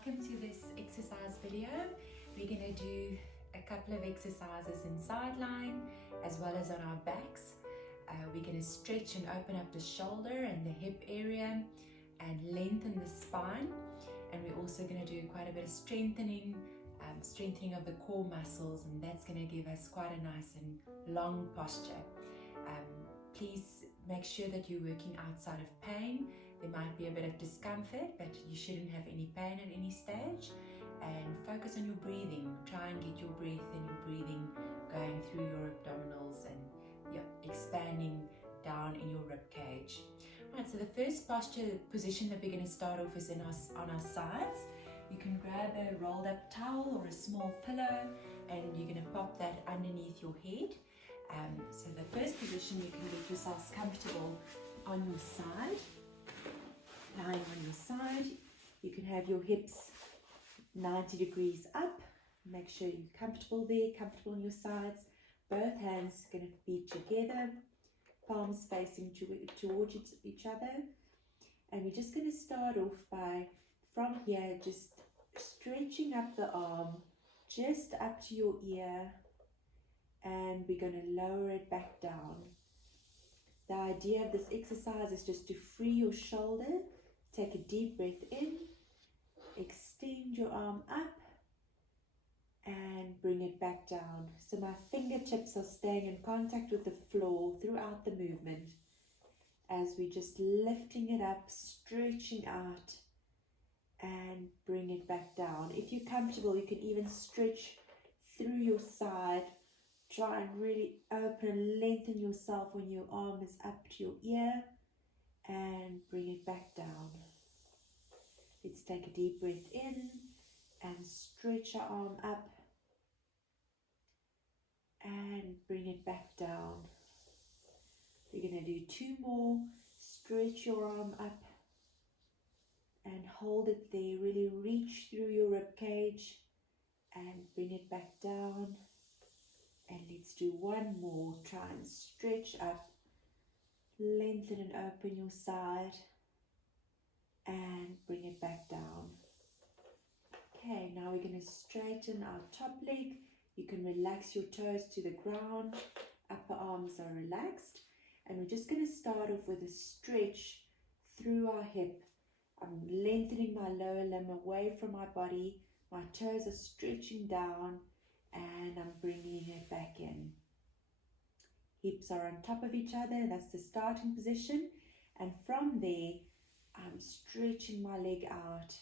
welcome to this exercise video. We're going to do a couple of exercises in sideline as well as on our backs. We're going to stretch and open up the shoulder and the hip area and lengthen the spine, and we're also going to do quite a bit of strengthening of the core muscles, and that's going to give us quite a nice and long posture. Please make sure that you're working outside of pain. There might be a bit of discomfort, but you shouldn't have any pain at any stage. And focus on your breathing. Try and get your breath and your breathing going through your abdominals and expanding down in your rib cage. Right, so the first position that we're going to start off is on our sides. You can grab a rolled up towel or a small pillow, and you're going to pop that underneath your head. So the first position, you can get yourselves comfortable on your side. Lying on your side, you can have your hips 90 degrees up. Make sure you're comfortable there, comfortable on your sides. Both hands going to be together, palms facing towards each other. And we're just going to start off by, from here, just stretching up the arm, just up to your ear. And we're going to lower it back down. The idea of this exercise is just to free your shoulder. Take a deep breath in, extend your arm up, and bring it back down. So my fingertips are staying in contact with the floor throughout the movement as we're just lifting it up, stretching out, and bring it back down. If you're comfortable, you can even stretch through your side. Try and really open and lengthen yourself when your arm is up to your ear, and bring it back down. Let's take a deep breath in and stretch our arm up and bring it back down. We're going to do two more. Stretch your arm up and hold it there. Really reach through your rib cage and bring it back down. And let's do one more. Try and stretch up, lengthen and open your side, and bring it back down. Okay, now we're going to straighten our top leg. You can relax your toes to the ground. Upper arms are relaxed. And we're just going to start off with a stretch through our hip. I'm lengthening my lower limb away from my body. My toes are stretching down, and I'm bringing it back in. Hips are on top of each other. That's the starting position. And from there, I'm stretching my leg out,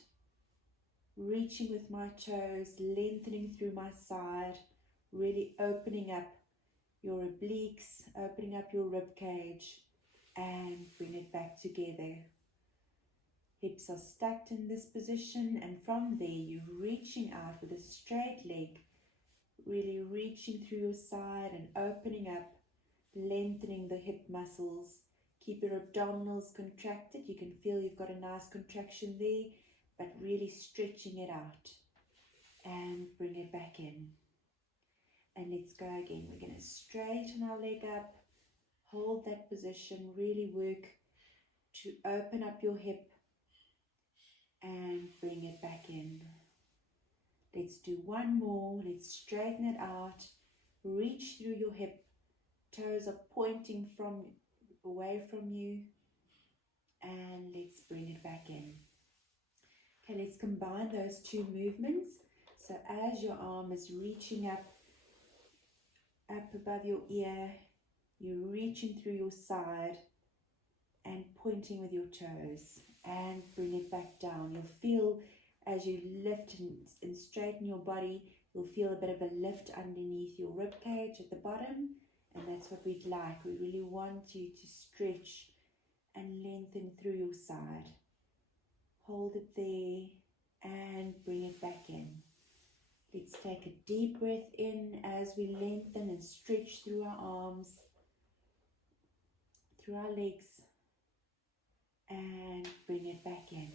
reaching with my toes, lengthening through my side, really opening up your obliques, opening up your rib cage, and bring it back together. Hips are stacked in this position, and from there, you're reaching out with a straight leg, really reaching through your side and opening up, lengthening the hip muscles. Keep your abdominals contracted. You can feel you've got a nice contraction there, but really stretching it out. And bring it back in. And let's go again. We're going to straighten our leg up, hold that position, really work to open up your hip and bring it back in. Let's do one more. Let's straighten it out. Reach through your hip. Toes are pointing away from you. And let's bring it back in. Okay, let's combine those two movements. So as your arm is reaching up above your ear, you're reaching through your side and pointing with your toes. And bring it back down. You'll feel as you lift and straighten your body, you'll feel a bit of a lift underneath your rib cage at the bottom, and that's what we'd like. We really want you to stretch and lengthen through your side. Hold it there and bring it back in. Let's take a deep breath in as we lengthen and stretch through our arms, through our legs, and bring it back in.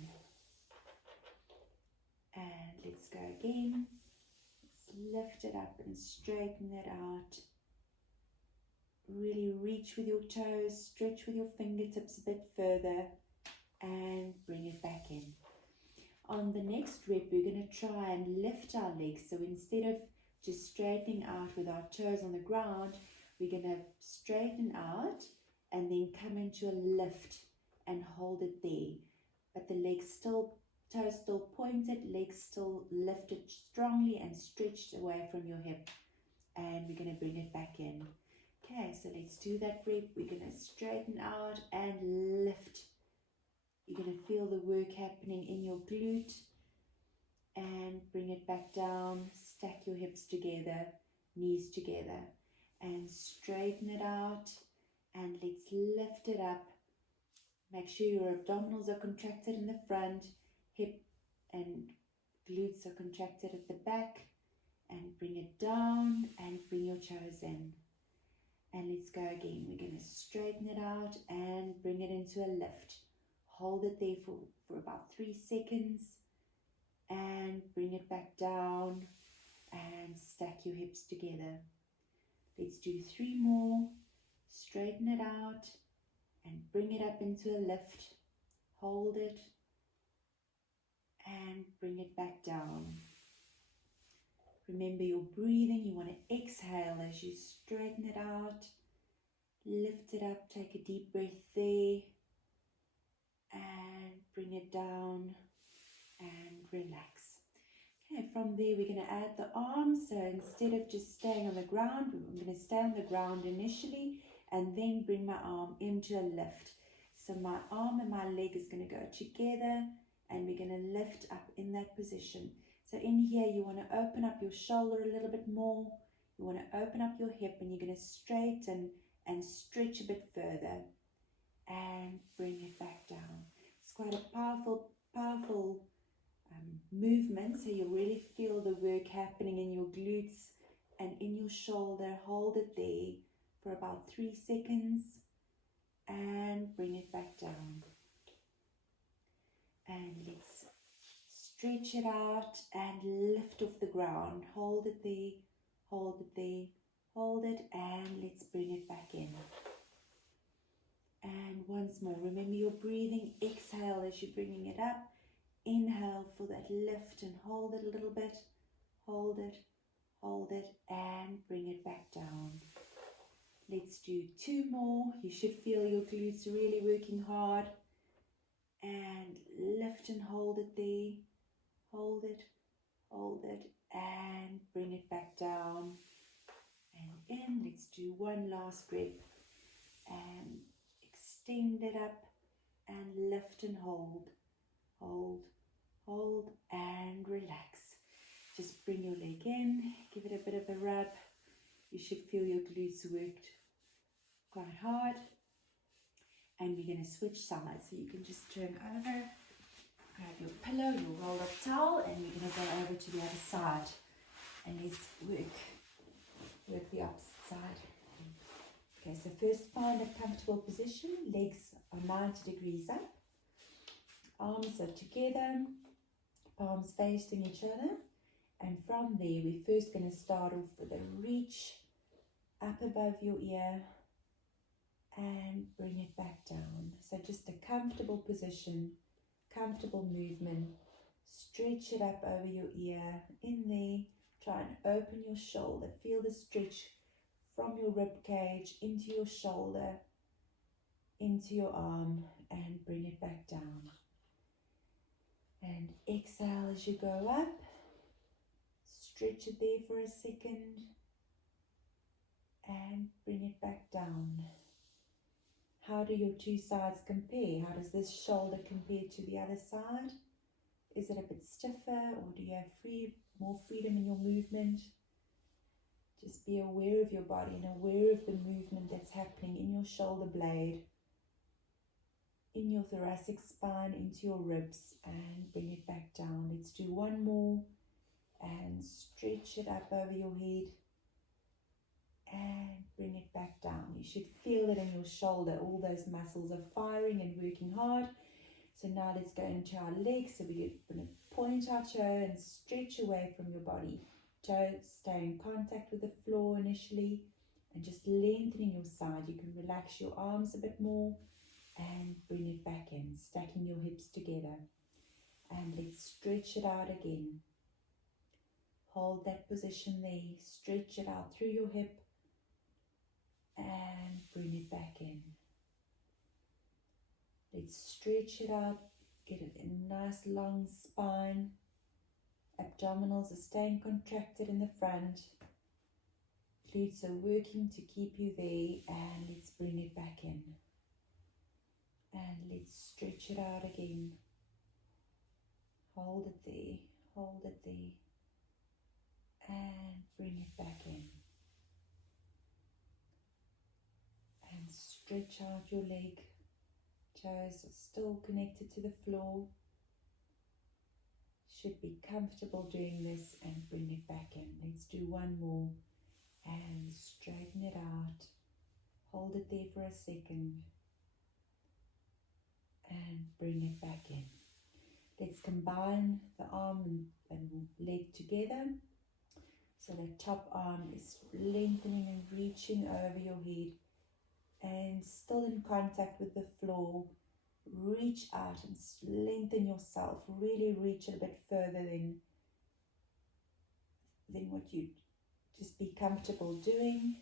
And let's go again. Let's lift it up and straighten it out. Really reach with your toes, stretch with your fingertips a bit further, and bring it back in. On the next rep, we're going to try and lift our legs. So instead of just straightening out with our toes on the ground, we're going to straighten out and then come into a lift and hold it there. But the legs still, toes still pointed, legs still lifted strongly and stretched away from your hip. And we're going to bring it back in. Okay, so let's do that rep. We're going to straighten out and lift. You're going to feel the work happening in your glute. And bring it back down. Stack your hips together, knees together. And straighten it out. And let's lift it up. Make sure your abdominals are contracted in the front. Hip and glutes are contracted at the back. And bring it down and bring your toes in. And let's go again. We're going to straighten it out and bring it into a lift. Hold it there for about 3 seconds and bring it back down and stack your hips together. Let's do 3 more. Straighten it out and bring it up into a lift. Hold it and bring it back down. Remember your breathing. You want to exhale as you straighten it out. Lift it up. Take a deep breath there. And bring it down and relax. Okay, from there we're going to add the arms. So instead of just staying on the ground, I'm going to stay on the ground initially and then bring my arm into a lift. So my arm and my leg is going to go together and we're going to lift up in that position. So in here you want to open up your shoulder a little bit more. You want to open up your hip and you're going to straighten and stretch a bit further. And bring it back down. It's quite a powerful movement, so you really feel the work happening in your glutes and in your shoulder. Hold it there for about 3 seconds and bring it back down. And let's stretch it out and lift off the ground. Hold it there, hold it there, hold it, and let's bring it back in. And once more, remember your breathing. Exhale as you're bringing it up. Inhale for that lift and hold it a little bit. Hold it, and bring it back down. Let's do 2 more. You should feel your glutes really working hard. And lift and hold it there. Hold it, and bring it back down. And in. Let's do 1 last rep. And extend it up and lift and hold, and relax. Just bring your leg in, give it a bit of a rub. You should feel your glutes worked quite hard. And we're going to switch sides. So you can just turn over, grab your pillow, your rolled up towel, and we're going to go over to the other side. And let's work the opposite side. Okay, so first find a comfortable position. Legs are 90 degrees up. Arms are together. Palms facing each other. And from there, we're first going to start off with a reach up above your ear and bring it back down. So just a comfortable position, comfortable movement. Stretch it up over your ear. In there, try and open your shoulder. Feel the stretch from your rib cage into your shoulder, into your arm, and bring it back down. And exhale as you go up. Stretch it there for a second and bring it back down. How do your 2 sides compare? How does this shoulder compare to the other side? Is it a bit stiffer, or do you have more freedom in your movement? Just be aware of your body and aware of the movement that's happening in your shoulder blade, in your thoracic spine, into your ribs, and bring it back down. Let's do 1 more and stretch it up over your head and bring it back down. You should feel it in your shoulder. All those muscles are firing and working hard. So now let's go into our legs. So we're going to point our toe and stretch away from your body. Toe stay in contact with the floor initially and just lengthening your side. You can relax your arms a bit more and bring it back in, stacking your hips together. And let's stretch it out again. Hold that position there, stretch it out through your hip and bring it back in. Let's stretch it out, get it in a nice long spine. Abdominals are staying contracted in the front. Glutes are working to keep you there, and let's bring it back in. And let's stretch it out again. Hold it there, and bring it back in. And stretch out your leg. Toes are still connected to the floor. Should be comfortable doing this, and bring it back in. Let's do one more and straighten it out. Hold it there for a second and bring it back in. Let's combine the arm and leg together. So the top arm is lengthening and reaching over your head and still in contact with the floor. Reach out and lengthen yourself. Really reach a bit further than what you just be comfortable doing,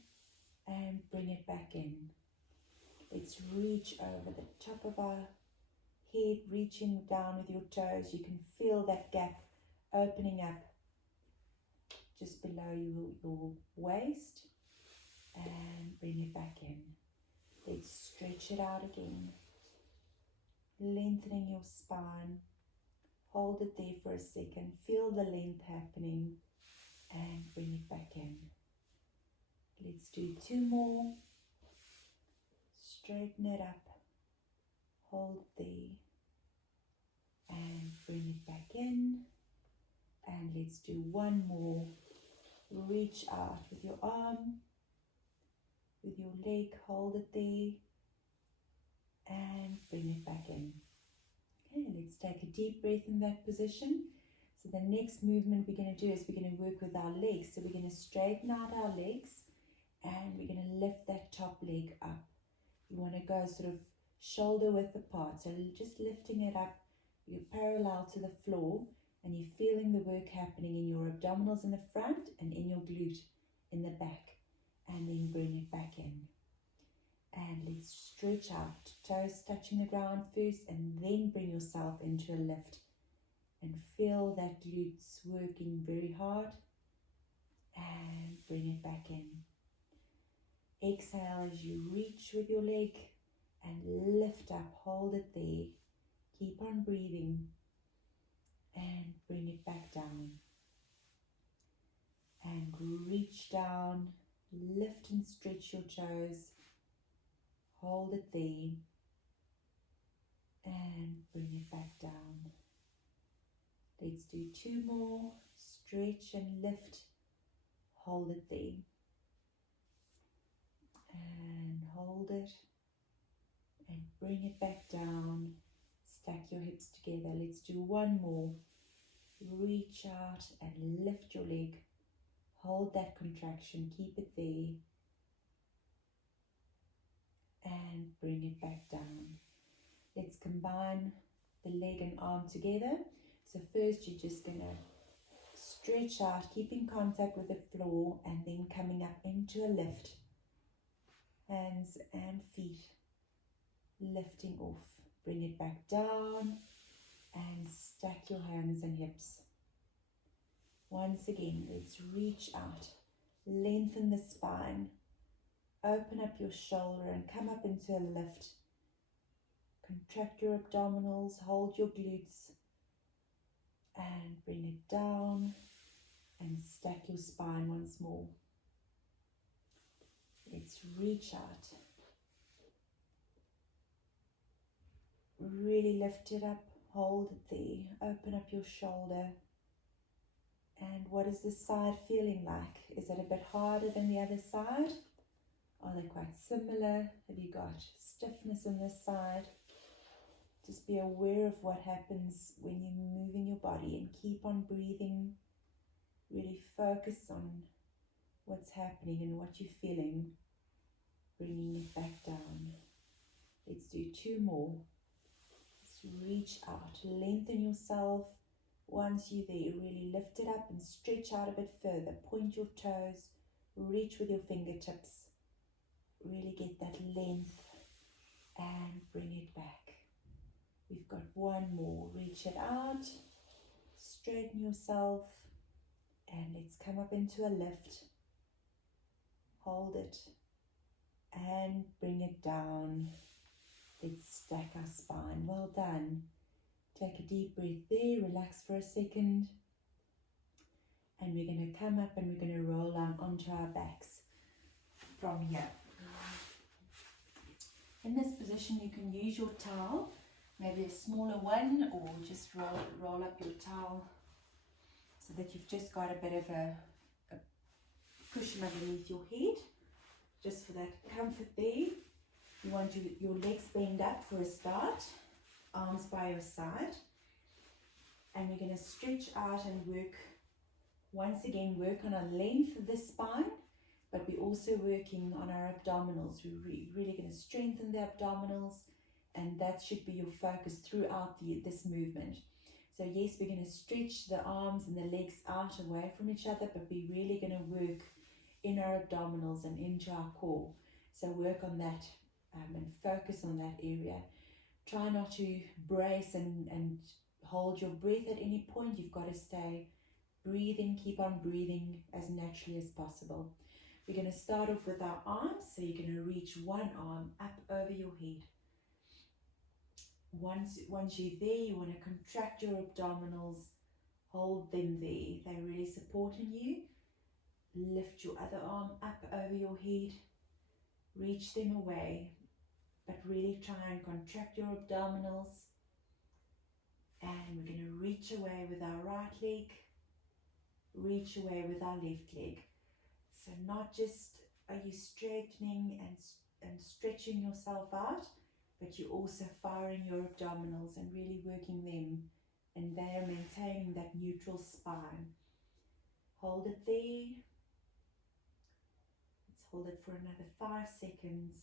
and bring it back in. Let's reach over the top of our head, reaching down with your toes. You can feel that gap opening up just below your waist, and bring it back in. Let's stretch it out again. Lengthening your spine. Hold it there for a second. Feel the length happening and bring it back in. Let's do two more. Straighten it up. Hold there and bring it back in. And let's do one more. Reach out with your arm, with your leg. Hold it there and bring it back in. Okay, let's take a deep breath in that position. So the next movement we're going to do is we're going to work with our legs. So we're going to straighten out our legs and we're going to lift that top leg up. You want to go sort of shoulder width apart. So just lifting it up, you're parallel to the floor, and you're feeling the work happening in your abdominals in the front and in your glute in the back. And then bring it back in. And let's stretch out, toes touching the ground first, and then bring yourself into a lift. And feel that glutes working very hard. And bring it back in. Exhale as you reach with your leg and lift up, hold it there. Keep on breathing and bring it back down. And reach down, lift and stretch your toes. Hold it there and bring it back down. Let's do two more. Stretch and lift. Hold it there. And hold it. And bring it back down. Stack your hips together. Let's do one more. Reach out and lift your leg. Hold that contraction. Keep it there. And bring it back down. Let's combine the leg and arm together. So first you're just going to stretch out, keep in contact with the floor, and then coming up into a lift. Hands and feet lifting off. Bring it back down and stack your hands and hips. Once again, let's reach out, lengthen the spine. Open up your shoulder and come up into a lift. Contract your abdominals, hold your glutes, and bring it down and stack your spine once more. Let's reach out. Really lift it up, hold it there, open up your shoulder. And what is this side feeling like? Is it a bit harder than the other side? Are they quite similar? Have you got stiffness on this side? Just be aware of what happens when you're moving your body and keep on breathing. Really focus on what's happening and what you're feeling. Bringing it back down. Let's do two more. reach out, lengthen yourself. Once you're there, really lift it up and stretch out a bit further. Point your toes, reach with your fingertips. Really get that length and bring it back. We've got one more. Reach it out, straighten yourself, and let's come up into a lift. Hold it and bring it down. Let's stack our spine. Well done. Take a deep breath there, relax for a second. And we're going to come up and we're going to roll down onto our backs from here. In this position, you can use your towel, maybe a smaller one, or just roll up your towel so that you've just got a bit of a cushion underneath your head, just for that comfort there. You want your legs bend up for a start, arms by your side, and we're going to stretch out and work, once again, work on a length of the spine, but we're also working on our abdominals. We're really going to strengthen the abdominals, and that should be your focus throughout this movement. So yes, we're going to stretch the arms and the legs out away from each other, but we're really going to work in our abdominals and into our core. So work on that and focus on that area. Try not to brace and hold your breath at any point. You've got to stay breathing, keep on breathing as naturally as possible. We're going to start off with our arms. So you're going to reach one arm up over your head. Once you're there, you want to contract your abdominals, hold them there. They're really supporting you. Lift your other arm up over your head, reach them away, but really try and contract your abdominals. And we're going to reach away with our right leg, reach away with our left leg. So not just are you straightening and stretching yourself out, but you're also firing your abdominals and really working them, and they are maintaining that neutral spine. Hold it there. Let's hold it for another 5 seconds.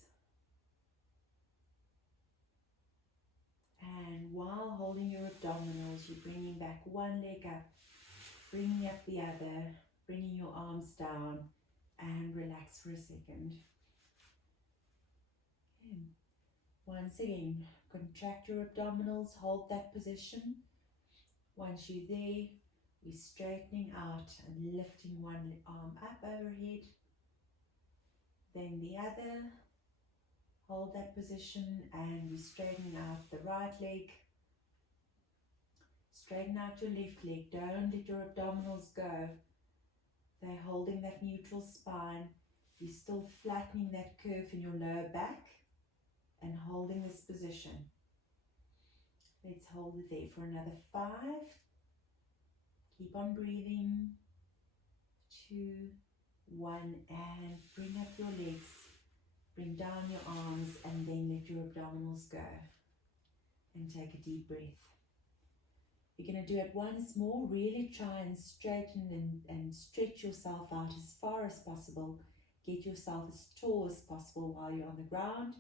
And while holding your abdominals, you're bringing back one leg up, bringing up the other, bringing your arms down, and relax for a second. Okay. Once again, contract your abdominals, hold that position. Once you're there, we're straightening out and lifting one arm up overhead, then the other. Hold that position and we're straightening out the right leg. Straighten out your left leg. Don't let your abdominals go. They're holding that neutral spine. You're still flattening that curve in your lower back and holding this position. Let's hold it there for another 5. Keep on breathing. 2, 1, and bring up your legs. Bring down your arms and then let your abdominals go. And take a deep breath. You're going to do it once more. Really try and straighten and stretch yourself out as far as possible. Get yourself as tall as possible while you're on the ground,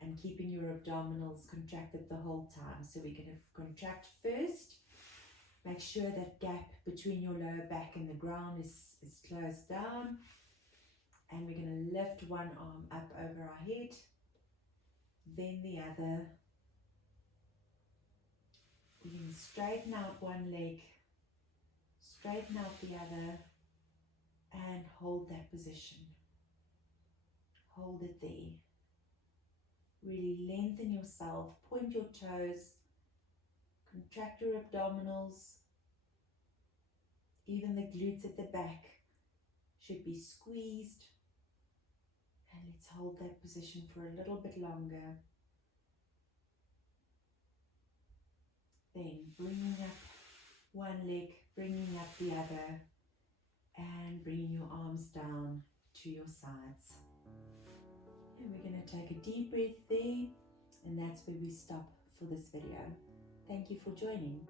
and keeping your abdominals contracted the whole time. So we're going to contract first. Make sure that gap between your lower back and the ground is closed down. And we're going to lift one arm up over our head, then the other. We're going to straighten out one leg, straighten out the other, and hold that position. Hold it there. Really lengthen yourself, point your toes, contract your abdominals. Even the glutes at the back should be squeezed. And let's hold that position for a little bit longer. Then bringing up one leg, bringing up the other, and bringing your arms down to your sides. And we're going to take a deep breath there, and that's where we stop for this video. Thank you for joining.